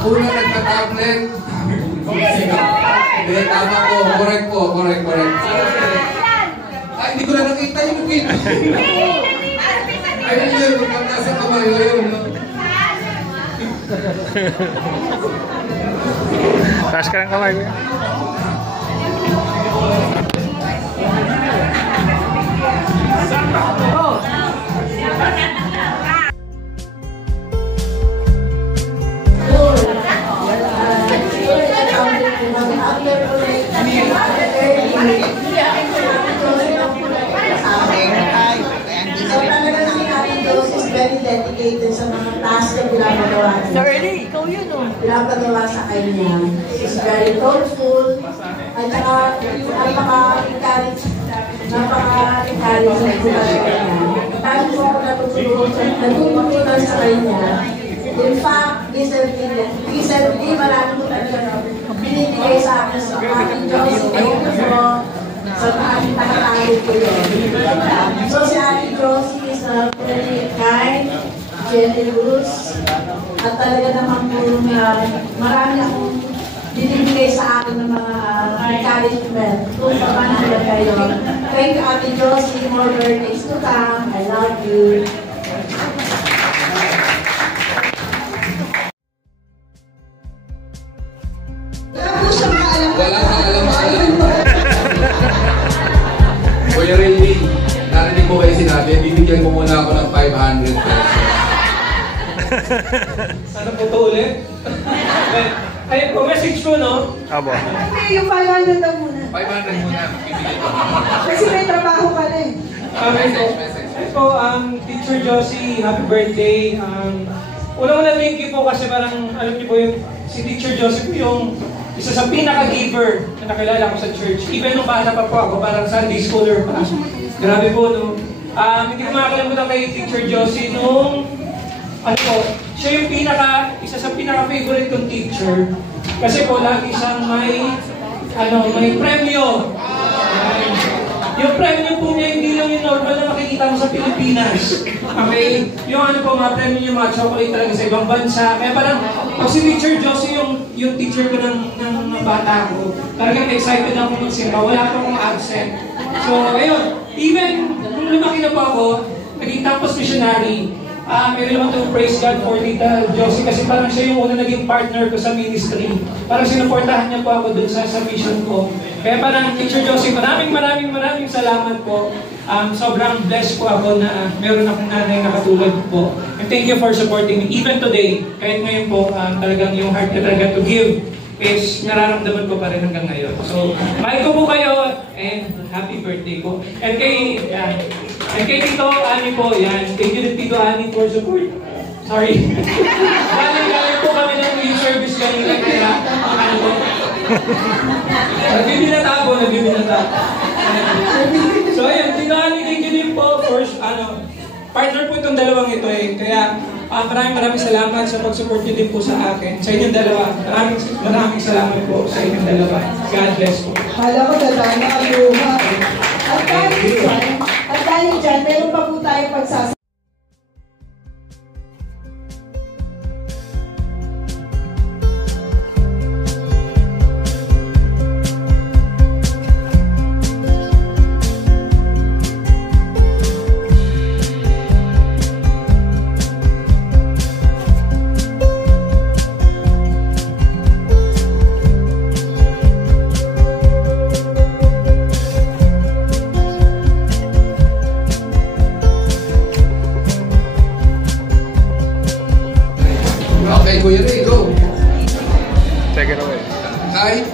Una nagka-tablet. Hindi, tama po. Correct po. Correct. Ay, hindi ko na nakita yung pin. Ay, hindi. Huwag nasa kamay. Ayun. Taas ka ng kamay. Dedicated sa mga task na pinapagawa niya. Sir Eli, ikaw yun o. Pinapagawa sa kanya. She's very thoughtful. At saka, napaka-encourage na po talaga niya. Tayo po ako natutunan sa kanya. In fact, recently, marami po talaga binibigay sa akin sa aking Diyos. Thank you po sa aking nakatawid ko yun. So, si aking Josie is very kind, generous, at talaga naman po marami akong binibigay sa akin ng mga encouragement kung paano na kayo. Thank you, Ate Josie. More birthdays to come. I love you. Wala ka alam. Kuya Randy, narinig mo kayo sinabi, bibigyan mo muna ako ng 500 pesos. Sana po ito ulit. Ay, message ko, no? Abo. Yung 500 na muna. 500 muna, bibigyan ko. Kasi may trabaho ka na eh. Message. Ay po, Teacher Josie, happy birthday. Una-una thank you po kasi parang, alam niyo po yung, si Teacher Josie po yung isa sa pinaka-giver na nakilala ko sa church. Even nung bata pa po ako, parang Sunday schooler pa. Grabe po, no? Hindi ko makakalimutan kay Teacher Josie nung, siya yung isa sa pinaka-favorite kong teacher. Kasi po, lagi siyang may premyo. Yung premyo po niya, hindi lang yung normal na makikita mo sa Pilipinas. Okay? Yung mga premyo yung mga chocolate talaga sa ibang bansa. Kaya parang, si Teacher Josie yung teacher ko ng bata ko. Talagang excited ako magsimba. Wala pa akong absent. So, ayun. Even, nung lumaki na po ako, naging campus missionary. I really want to praise God for Tita Josie kasi parang siya yung una naging partner ko sa ministry. Parang sinuportahan niya po ako dun sa mission ko. Kaya parang Teacher Josie, maraming salamat po. Sobrang blessed po ako na meron akong nanay na katulad po. And thank you for supporting me. Even today, kahit ngayon po, talagang yung heart na talaga to give is nararamdaman ko pa rin hanggang ngayon. So, mahal ko po kayo and happy birthday po. And kay Tito Ani po, yan. Thank you Tito Ani for support. Sorry. Galing po kami ng yung service kanina kaya nagbibinata po. So ayun, Tito Ani, thank you din po for, partner po itong dalawang ito eh. Kaya maraming salamat sa pag-support niyo din po sa akin. Sa inyong dalawa. Maraming salamat po sa inyong dalawa. God bless po. Hala ko dadama ang buhay. At dahil dyan, meron pa po tayong pagsasabi. Kuya Ray, go. Take it away. Kahit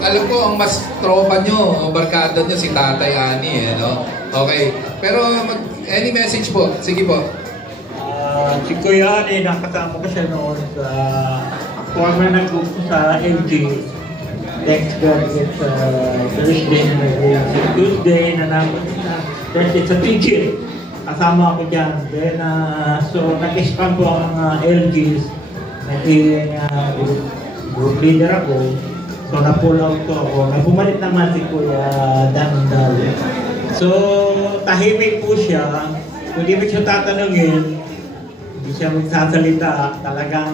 alam ko, ang mas tropa nyo, ang barkada nyo, si Tatay Ani, no? Okay. Pero, any message po? Sige po. Si Kuya Ani, nakasama ko siya noon sa former na group sa LG. Thanks God, it's Thursday na nag-iisip. Tuesday na naman na Thursday sa PG. Kasama ako dyan. Then, so, nag-expand po ang LGs. Naging group leader ako, so na-pull out ko ako. Nagpumalit naman si Kuya Dandal. So, tahimik po siya. Kung di mo siya tatanungin, hindi siya magsasalita. Talagang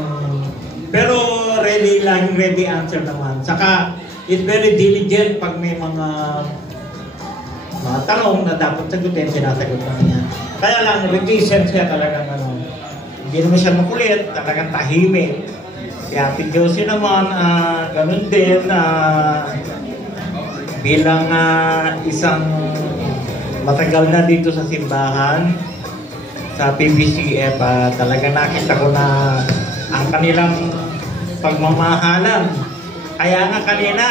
Pero laging ready answer naman. Saka, it's very diligent pag may mga tanong na dapat sagutin, sinasagot naman niya. Kaya lang, reticent siya talagang hindi naman siya makulit, talagang tahimik. Si Ate Josie naman, ganun din, bilang isang matagal na dito sa simbahan, sa PBCF, talaga nakita ko na ang kanilang pagmamahalan. Kaya nga kanina,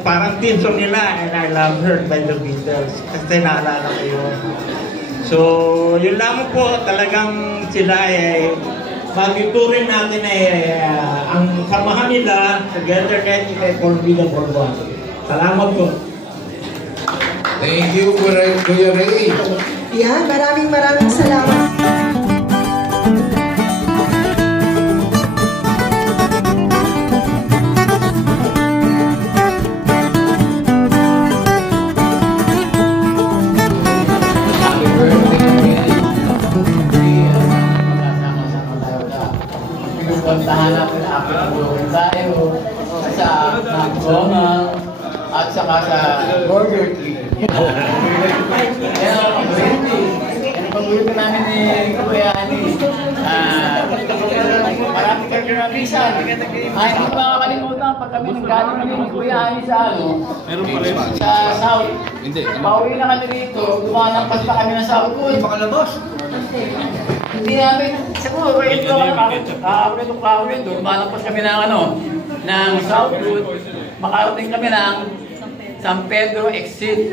parang tinso nila, and I love her by the Beatles. Kasi naalala ko yun. So, yun lamang po, talagang sila magiturin natin ang samahan nila, togetherness, formidable one. Salamat po. Thank you, Kuya Ray. Yan, maraming salamat. Puntahan natin ang apit tayo sa McDonald's at saka sa Burger King. Kaya pag-uwi namin ni Kuya Ani, marami kayo na bisan. Ay, hindi makakalimutan pag kami nanggaling kami ni Kuya Ani sa sa South. Pauwi na kami dito, lumanampas pa kami ng South Wood. Hindi namin, siguro, ito kahapon doon, malapos kami ng Southwood, makarating kami ng San Pedro Exit.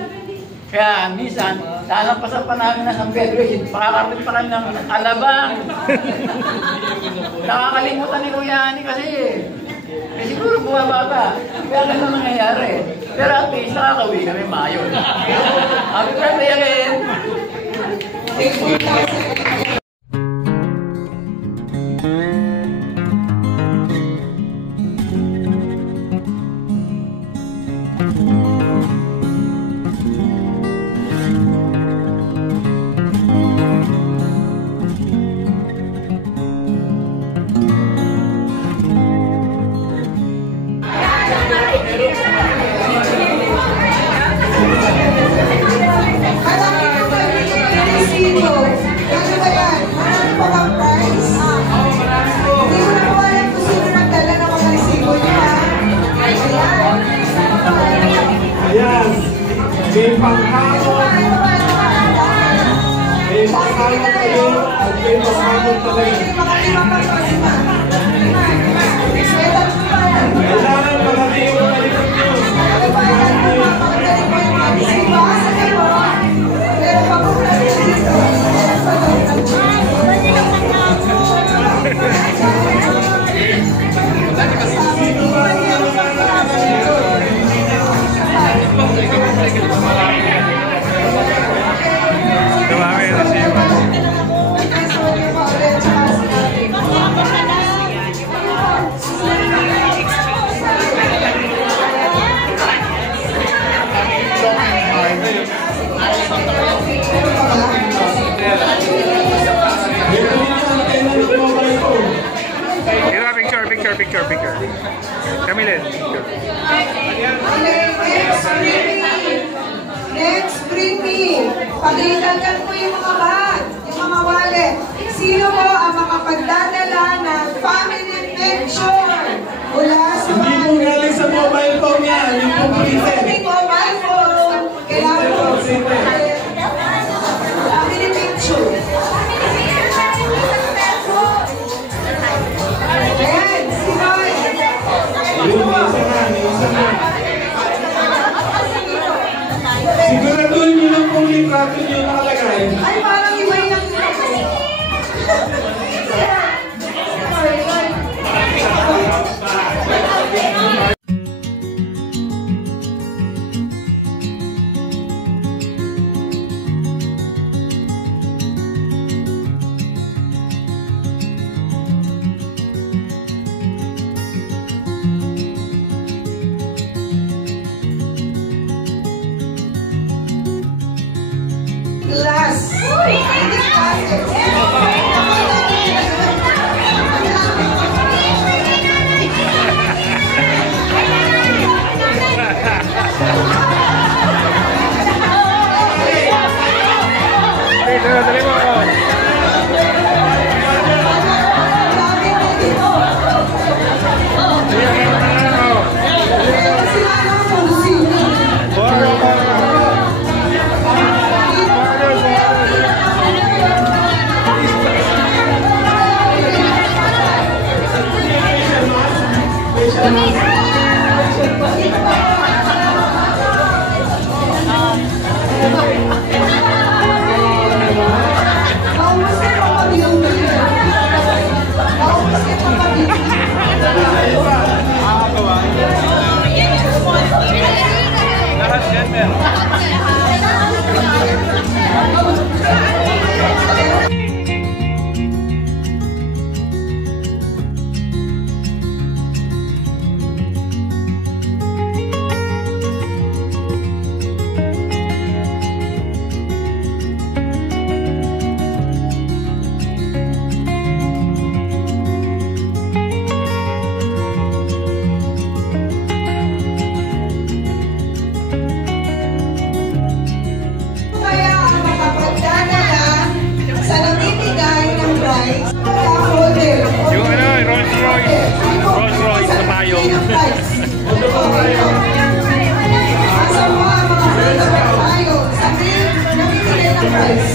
Kaya minsan, lalampasan pa namin ng San Pedro Exit, makarating pa kami ng Alabang. Nakakalimutan ni Kuya Ani kasi siguro bumababa. Kaya ganun nangyayari. Pero at least, nakakauwi kami Mayo. Happy birthday again! May panghamon. May panghamon kayo at may panghamon talaga. Kailangan palagi yung malikot nyo. Dumami na siya. Picture. Camille, picture. Next, bring me. Pagdalitan mo yung mga bag, yung mga wallet. Sino mo ang makapagdadala ng family picture? Mula sa Hindi mo galing sa mobile phone yan. Yung pumulite. mobile phone. Kailangan mo family picture. Ayan, sino? Isa na. Siguraduhin nyo lang kung litrato nyo nakalagay. Ay, parang iba yung glass. Yung ano, Rolls Royce na payong. Sa mga tayo, sabi, namimigay ng prize.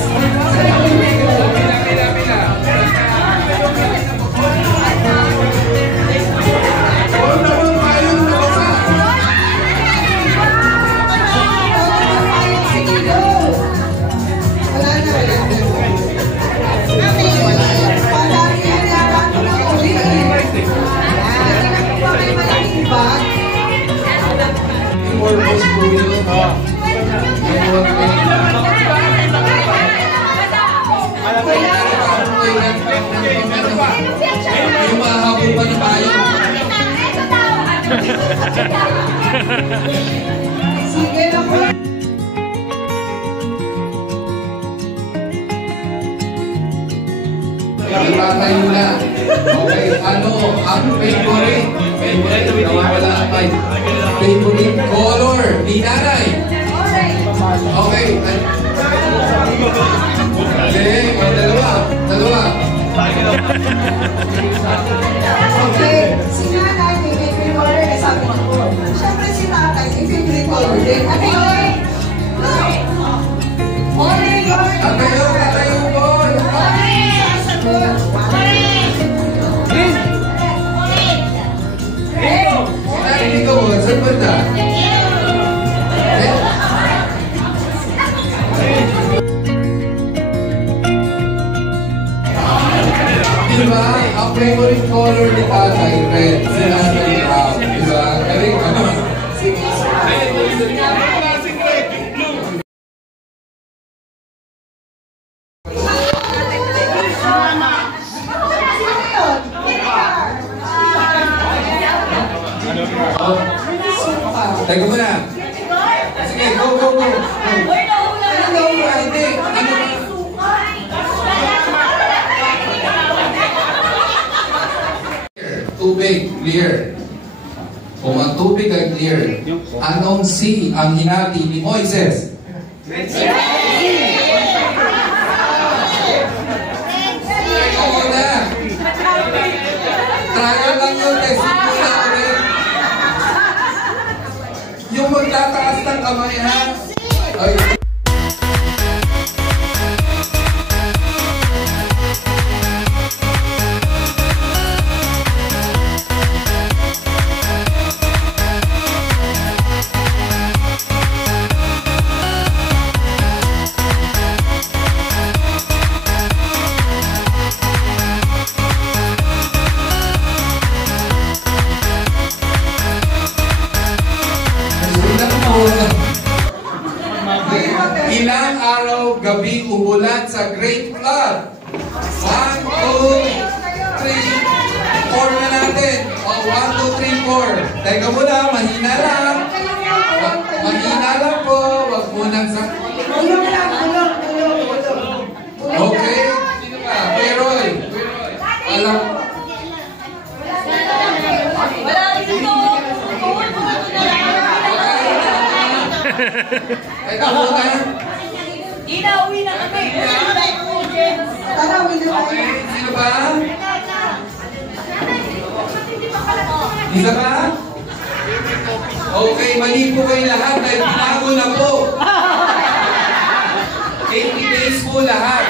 Yung mahabol pa na tayo. Sige na po. Tatayo na. Okay, ano ang favorite? Nawawala ang mic. Favorite color ni nanay? Okay. Okay, dalawa. Okay, si nanay may favorite color, sabi ko po. Siyempre si tatay may favorite color din. Ano yun? Orange! Tatayo po. Nanay, ikaw, saan banda? Diba? Ang favorite color ni tatay, red. Sinabi ni Rob. Diba? Galing ka naman. Teka muna. Sige, go. Tubig, clear. Kung ang tubig ay clear, anong sea ang hinati ni Moises? Oo na. Trial lang yun, test mo na ulit. Yung magtataas ng kamay, ha? Ay. Ilang araw gabi umulan sa Great Flood? 1, 2, 3, 4 na natin. O, 1, 2, 3, 4. Teka muna, mahina lang. Mahina lang po. Wag munang sa... Okay. Sino ba? Peroy. Alam. Teka muna. Inauwi na kami. Tara, uwi na tayo. Okay, sino ba? Isa pa? Okay, mali po kayo lahat dahil binago na po. 80 days po lahat.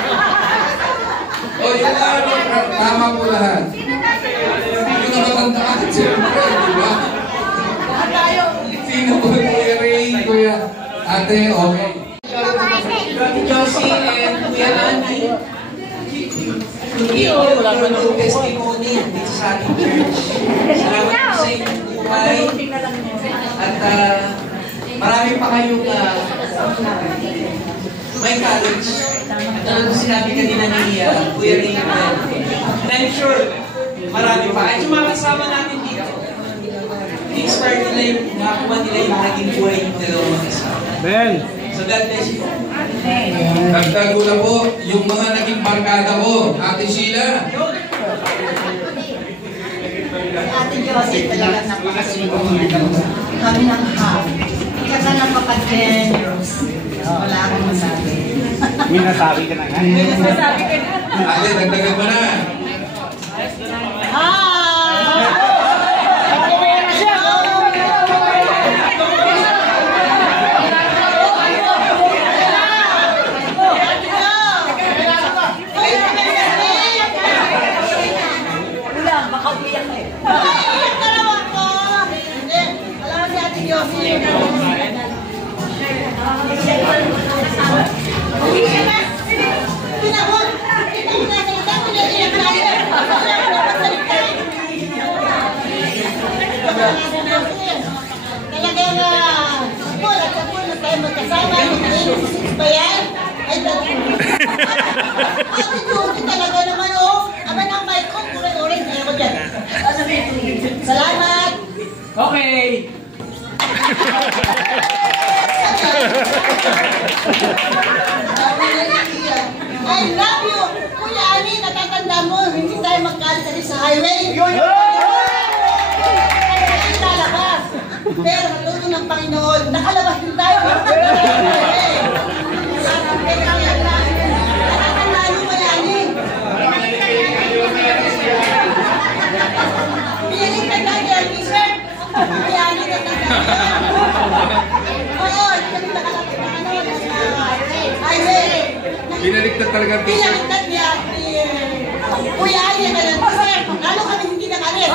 O, yun na, tama po lahat. Yung namatandaan, siyempre, di ba? Sino po, Kuya Ray, Kuya Ate, okay. Brother Josie and Kuya Andy, to give your true testimony dito sa ating church. Salamat po sa inyong buhay. At marami pa kayong may college. At sinabi kanina ni Kuya Raymond. And I'm sure marami pa. At yung mga kasama natin dito, i-inspire nila yung nakakuha nila yung naging buhay yung dalawang mag-kasama. So God bless you. Dagdag ko na po yung mga naging barkada ko. Ate Sheila. Ate Josie talaga napakaswerte. Kami ng hap. Kasi napaka-10 years. Wala akong masabi. May nasabi ka na nga. May nasabi ka na. Ate, dagdagan mo na. Salamat! Okay! I love you! Kuya Ani, natatanda mo, hindi tayo magkalisali sa highway. Lalabas. Pero matulong ng Panginoon, nakalabas din tayo. Natatanda mo, Kuya Ani. Pinaligtad natin ang t-shirt. Kuya Ani, natatanda. Oo, hindi kami nakalapit ng highway. Pinaligtad talaga ang t-shirt. Pinaligtad niya. Kuya Ani, natatanda. Lalo kami hindi nakalit.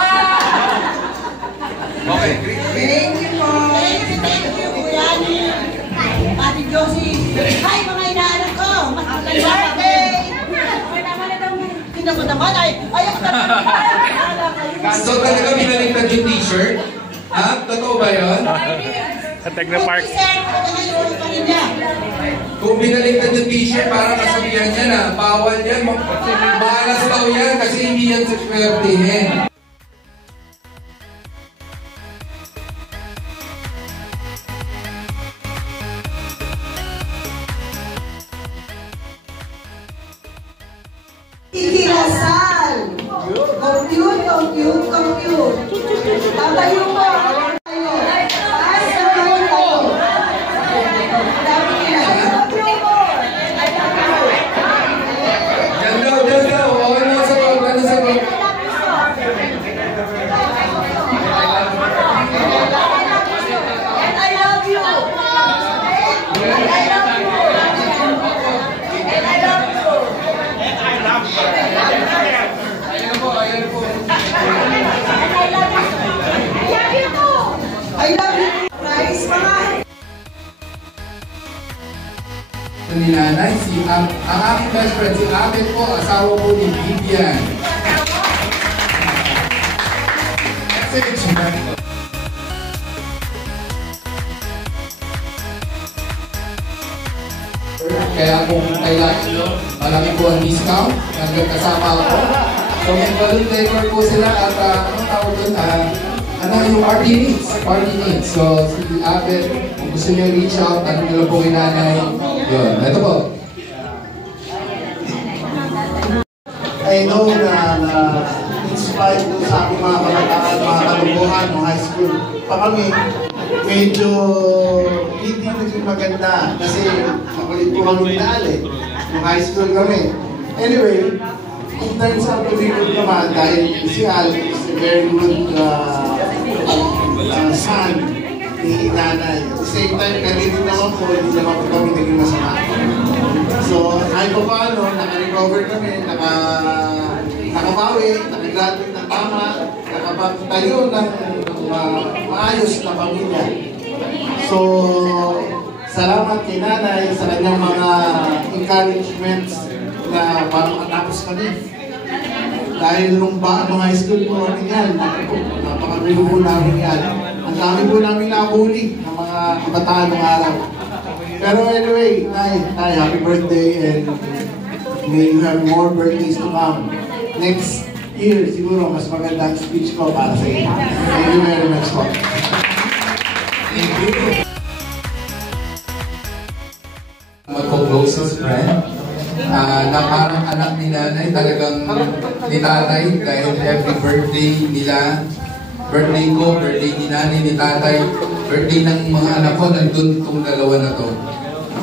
Okay, Thank you po. Thank you, Kuya Ani. Ate Josie. Hi, mga inaanak ko. Mas matanda. Hindi ko naman ay ayaw ko So talaga pinaligtad yung t-shirt? Ha? Totoo ba yun? Sa Tecno Park. Kung pinaligtad yung t-shirt, parang kasabihan niya na bawal yan. Malas daw yan kasi hindi yan sa swertihin. Ikinasal. Compute. Tatayo po. Taas na tayo. Diyan daw. O, ano sa bawal? I love you. I love you. Guys, mga Ni nanay, ang aking best friend, si Abet po, asawa po ni Vivian. Message. Kaya kung kailangan nyo, malaki po ang discount, nagkasama ako. So may balloon flavor po sila at anong tawag doon? Yung party needs. So si Abet, kung gusto nyo reach out, tanong nyo lang po kay nanay. Yun, ito po. I know na inspired ko sa aking mga kabataan, mga kalubuhan, mga high school. Pa kami, medyo hindi naging maganda kasi makulit po kami dahil yung high school kami. Anyway, it turns out to be good naman dahil si Al is a very good son ni nanay. At the same time, kami din naman po, hindi naman po kami naging masama. So, kahit pa paano, naka-recover kami, nakabawi, nakagraduate ng tama, nakapagtayo ng maayos na pamilya. So, salamat kay nanay sa kanyang mga encouragements na parang matapos kami. Dahil nung high school po namin yan, napakagulo po namin yan. Ang dami po namin nabuli ng mga kabataan ng araw. Pero anyway, Tay, happy birthday and may you have more birthdays to come. Next year, siguro, mas maganda ang speech ko para sa inyo. Thank you very much po. Thank you. Magpo-closest friend. Na parang anak ni nanay, talagang ni tatay, dahil every birthday nila, birthday ko, birthday ni nanay, ni tatay, birthday ng mga anak ko, nandun itong dalawa na to.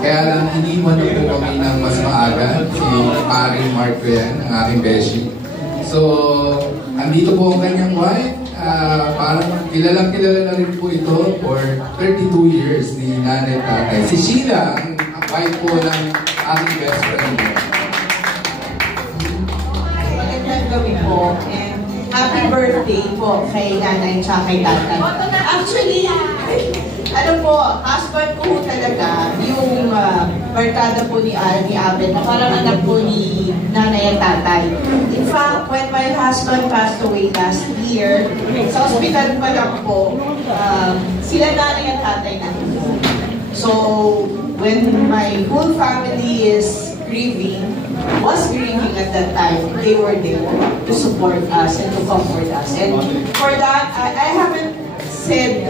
Kaya lang, iniwan na po kami ng mas maaga, si paring Mark yan, ang aking beshi. So, andito po ang kanyang wife, parang kilalang-kilala na rin po ito for 32 years ni nanay at tatay. Si Sheila, ang wife po ng aking best friend. Magandang gabi po and happy birthday po kay nanay at kay tatay. Actually, ano po, husband ko talaga, yung barkada po ni Abel, na parang anak po ni nanay at tatay. In fact, when my husband passed away last year, sa hospital pa lang po, sila nanay at tatay na. So, when my whole family was grieving at that time, they were there to support us and to comfort us. And for that, I haven't said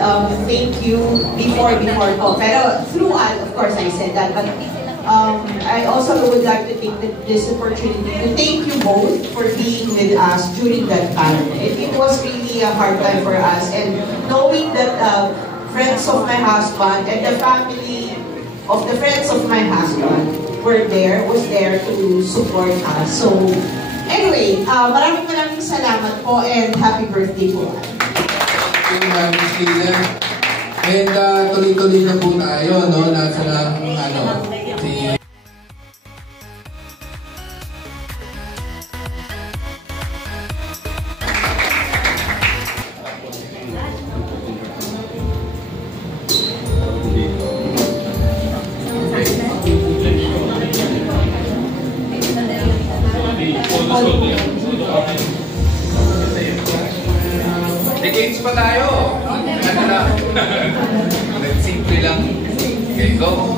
thank you before po. Pero throughout, of course, I said that. But I also would like to take this opportunity to thank you both for being with us during that time. It was really a hard time for us. And knowing that friends of my husband and the family of the friends of my husband was there to support us. So, anyway, maraming salamat po and happy birthday po. Miss Sheila. And tuloy-tuloy na po tayo, no? Nasa lang, si... Games pa tayo. Ano lang. Simple lang. Okay, go.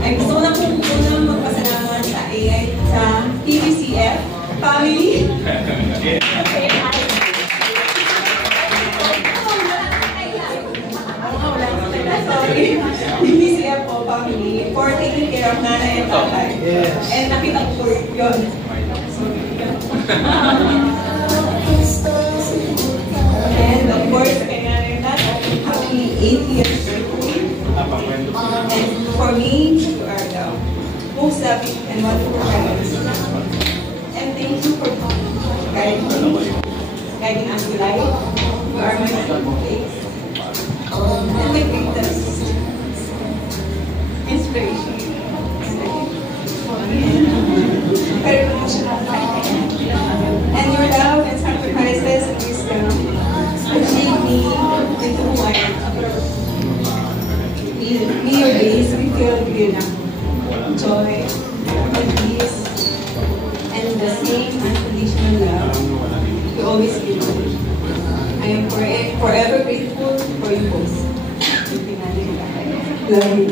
Ay, gusto ko na po muna magpasalamat sa AI, sa TVCF family. Sorry. TVCF po family for taking care of nanay and tatay. And nakita ko po yun. And of course, kay nanay and tatay, happy 8 years. And for me, you are the most loving and wonderful parents. And thank you for guiding us to life. You are my safe place. And my greatest inspiration. And your love and sacrifices and wisdom achieve me into who I am. May your days be filled with joy and peace and the same unconditional love you always give me. I am forever grateful for you both. Love you.